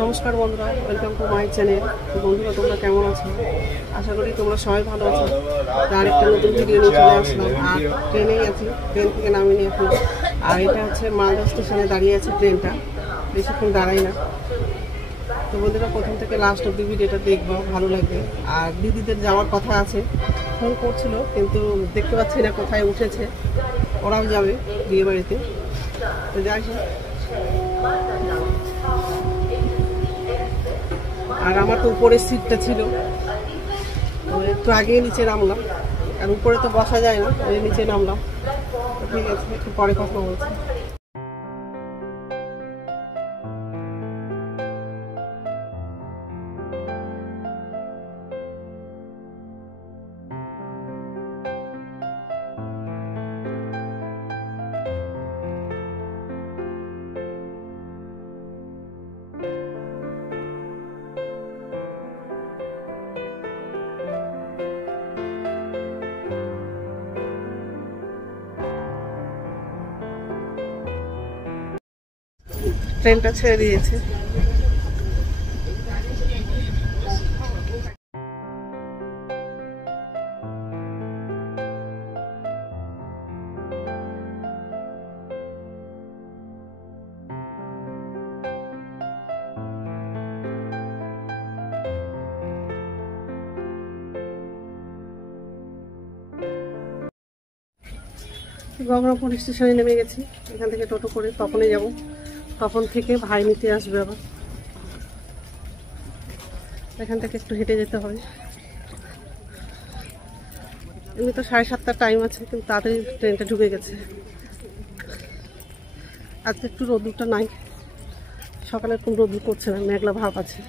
নমস্কার বন্ধুরা, welcome to my channel. বন্ধুরা, তোমরা কেমন আছো? আশা করি তোমরা সবাই ভালো আছো। আর একটা নতুন ভিডিও নিয়ে চলে আসলাম। আর ট্রেনেই আছি, ট্রেন থেকে নামিনি এখন। আর এটা হচ্ছে মালদা স্টেশনে দাঁড়িয়ে আছে ট্রেনটা, বেশিক্ষণ দাঁড়াই না। তো বন্ধুরা, প্রথম থেকে লাস্ট অব্দি ভিডিওটা দেখবো, ভালো লাগবে। আর দিদিদের যাওয়ার কথা আছে, ফোন করছিল কিন্তু দেখতে পাচ্ছি না কোথায় উঠেছে। ওরাও যাবে বিয়ে বাড়িতে, তো যাই হোক। আর আমার তো উপরের সিটটা ছিল, একটু আগেই নিচে নামলাম। আর উপরে তো বসা যায় না, ওই নিচে নামলাম। ঠিক আছে, একটু পরে কথা বলছি। ট্রেনটা ছেড়ে দিয়েছে। গঙ্গারামপুর স্টেশনে নেমে গেছি। এখান থেকে টোটো করে তপনে যাব। তপন থেকে ভাই নিতে আসবে আবার। এখান থেকে একটু হেঁটে যেতে হবে। এমনি তো 7:30টার টাইম আছে, কিন্তু তাড়াতাড়ি ট্রেনটা ঢুকে গেছে। আজকে একটু রোদ্দুরটা নাই, সকালে কোন রোদ্দুর করছে না, মেঘলা ভাব আছে।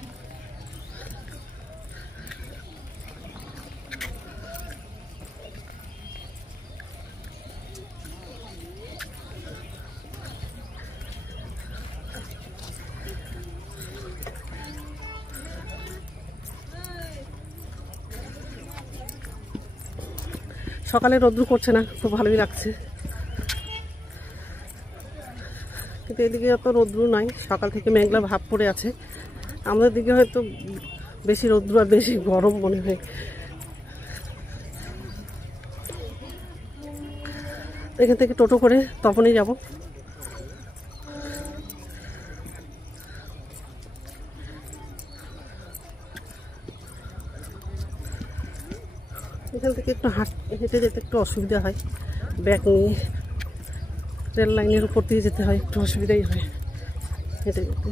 সকালে রোদ্দুর করছে না, খুব ভালোই লাগছে। কিন্তু এদিকে অত রোদ্দুর নাই, সকাল থেকে মেঘলা ভাব পড়ে আছে। আমাদের দিকে হয়তো বেশি রোদ্দুর আর বেশি গরম মনে হয়। এখান থেকে টোটো করে তপনে যাব। এখান থেকে একটু হেঁটে যেতে একটু অসুবিধা হয়, ব্যাগ নিয়ে। রেল লাইনের উপর দিয়ে যেতে হয়, একটু অসুবিধাই হয় হেঁটে যেতে।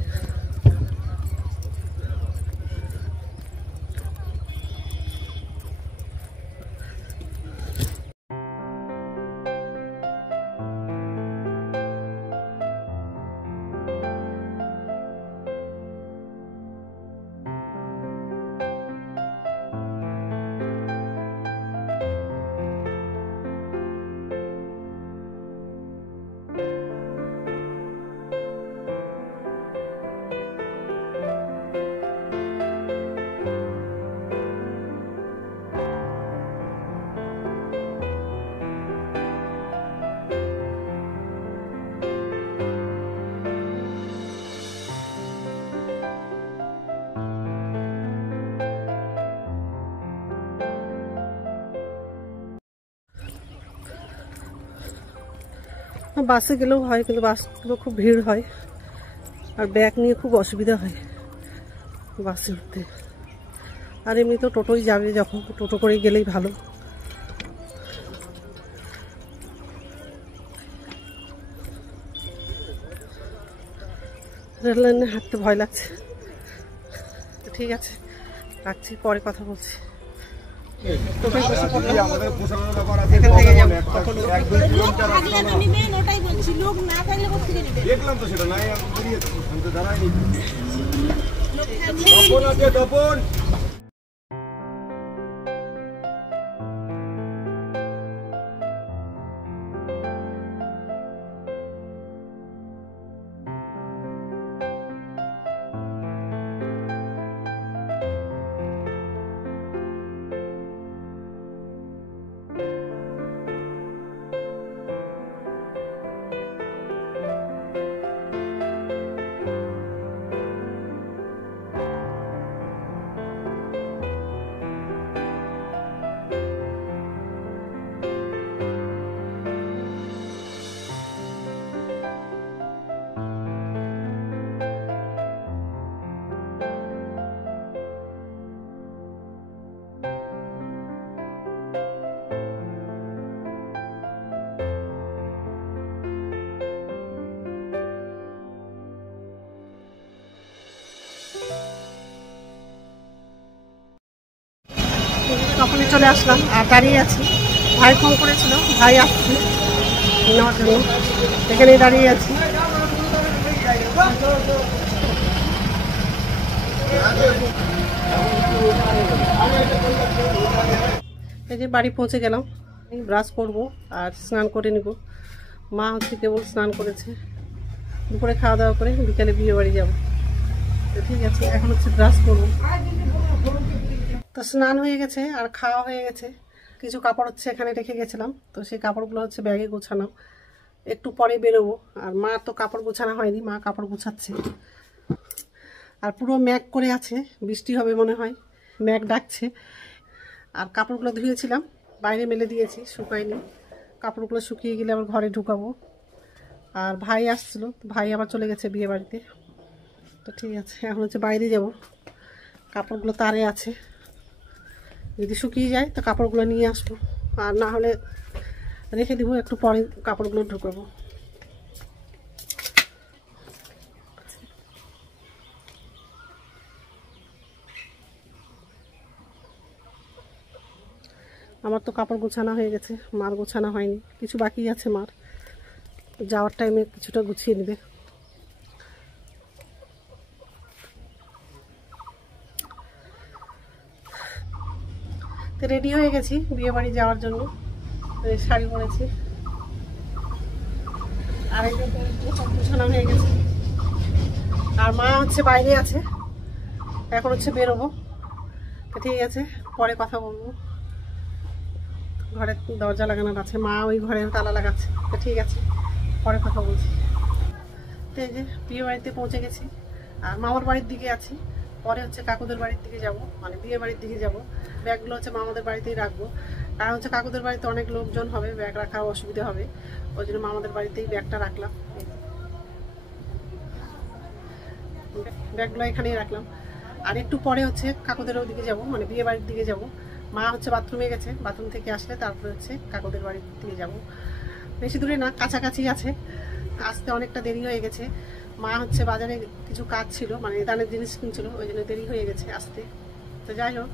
বাসে গেলেও হয়, কিন্তু বাসগুলো খুব ভিড় হয়, আর ব্যাগ নিয়ে খুব অসুবিধা হয় বাসে উঠতে। আর এমনি তো টোটোই যাবে, যখন টোটো করে গেলেই ভালো। রেল লাইনে হাঁটতে ভয় লাগছে। ঠিক আছে, রাখছি, পরে কথা বলছি। দেখলাম তো সেটা নাই, দাঁড়ায়নি। চলে আসলাম আর দাঁড়িয়ে আছি। ভাই ফোন করেছিল, ভাই আসছে নেওয়ার জন্য, এখানেই দাঁড়িয়ে আছি। এই যে বাড়ি পৌঁছে গেলাম, ব্রাশ করব আর স্নান করে নিব। মা হচ্ছে কেবল স্নান করেছে, দুপুরে খাওয়া দাওয়া করে বিকালে বিয়ে বাড়ি যাবো। তো ঠিক আছে, এখন হচ্ছে ব্রাশ করবো। তো স্নান হয়ে গেছে আর খাওয়া হয়ে গেছে। কিছু কাপড় হচ্ছে এখানে রেখে গেছিলাম, তো সেই কাপড়গুলো হচ্ছে ব্যাগে গোছানো, একটু পরে বেরোবো। আর মা তো কাপড় গোছানো হয়নি, মা কাপড় গোছাচ্ছে। আর পুরো ম্যাগ করে আছে, বৃষ্টি হবে মনে হয়, ম্যাগ ডাকছে। আর কাপড়গুলো ধুয়েছিলাম, বাইরে মেলে দিয়েছি, শুকায়নি। কাপড়গুলো শুকিয়ে গেলে আবার ঘরে ঢুকাবো। আর ভাই আসছিল, ভাই আবার চলে গেছে বিয়ে বাড়িতে। তো ঠিক আছে, এখন হচ্ছে বাইরে যাব। কাপড়গুলো তারে আছে, যদি শুকিয়ে যায় তো কাপড়গুলো নিয়ে আসবো, আর না হলে রেখে দিব, একটু পরে কাপড়গুলো ঢুকাবো। আমার তো কাপড় গোছানো হয়ে গেছে, মার গোছানো হয়নি, কিছু বাকি আছে। মার যাওয়ার টাইমে কিছুটা গুছিয়ে নেবে। তো রেডি হয়ে গেছি বিয়ে বাড়ি যাওয়ার জন্য, শাড়ি পরেছি। আর এই সব গোছানো হয়ে গেছে। আর মা হচ্ছে বাইরে আছে, এখন হচ্ছে বেরোবো। তো ঠিক আছে, পরে কথা বলবো। ঘরের দরজা লাগানোর আছে, মা ওই ঘরের তালা লাগাচ্ছে। তো ঠিক আছে, পরে কথা বলছি। তো এই যে বিয়ে বাড়িতে পৌঁছে গেছি, আর মামার বাড়ির দিকে আছি। পরে হচ্ছে কাকুদের বাড়ির দিকে যাব, মানে বিয়ে বাড়ির দিকে যাব। ব্যাগগুলো হচ্ছে মামাদের বাড়িতেই রাখবো, কারণ হচ্ছে কাকুদের বাড়িতে অনেক লোকজন হবে, ব্যাগ রাখা অসুবিধা হবে। ওই জন্য মামাদের বাড়িতেই ব্যাগটা রাখলাম, ব্যাগগুলো এখানেই রাখলাম। আর একটু পরে হচ্ছে কাকুদের ওদিকে যাব, মানে বিয়ে বাড়ির দিকে যাব। মা হচ্ছে বাথরুমে গেছে, বাথরুম থেকে আসলে তারপরে হচ্ছে কাকুদের বাড়ির দিকে যাব। বেশি দূরে না, কাছাকাছি আছে। আসতে অনেকটা দেরি হয়ে গেছে। মা হচ্ছে বাজারে কিছু কাজ ছিল, মানে দানের জিনিস কিনছিল, ওই জন্য দেরি হয়ে গেছে আসতে। তো যাই হোক,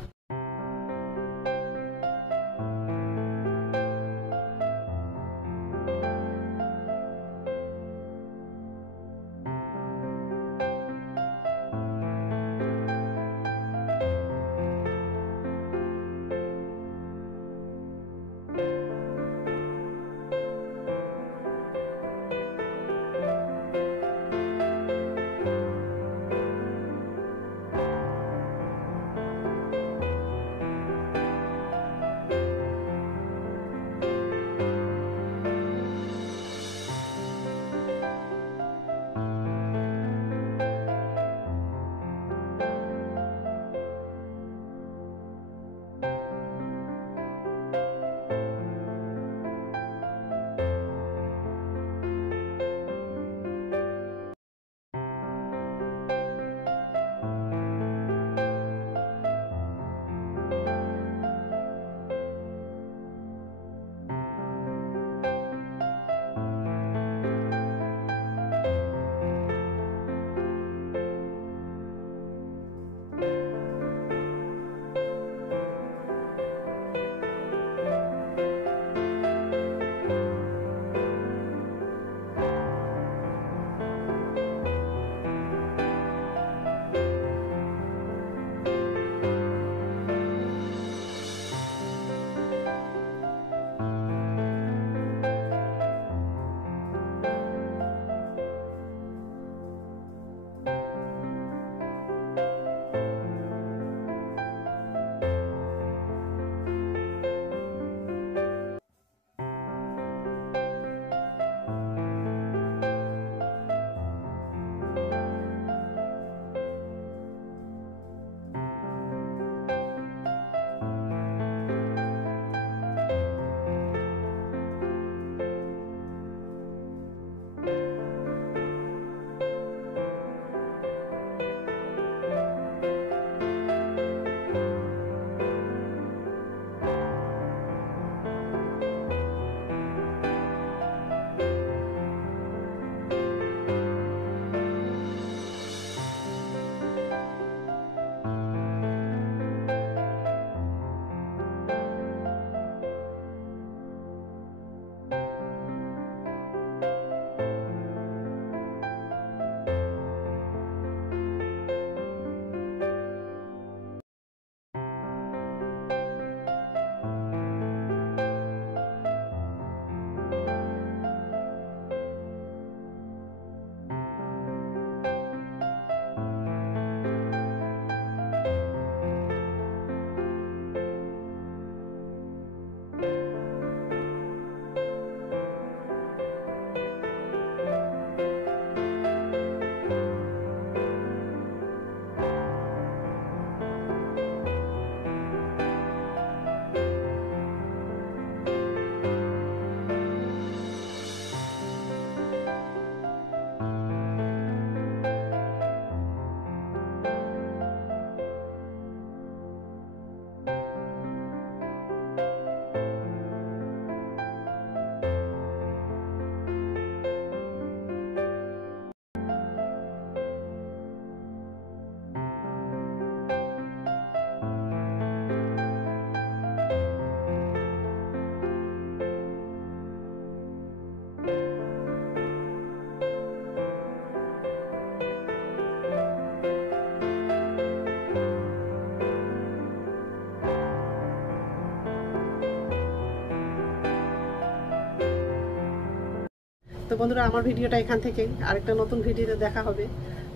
বন্ধুরা, আমার ভিডিওটা এখান থেকেই, আরেকটা নতুন ভিডিওতে দেখা হবে।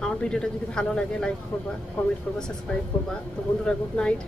আমার ভিডিওটা যদি ভালো লাগে লাইক করবা, কমেন্ট করবা, সাবস্ক্রাইব করবা। তো বন্ধুরা, গুড নাইট।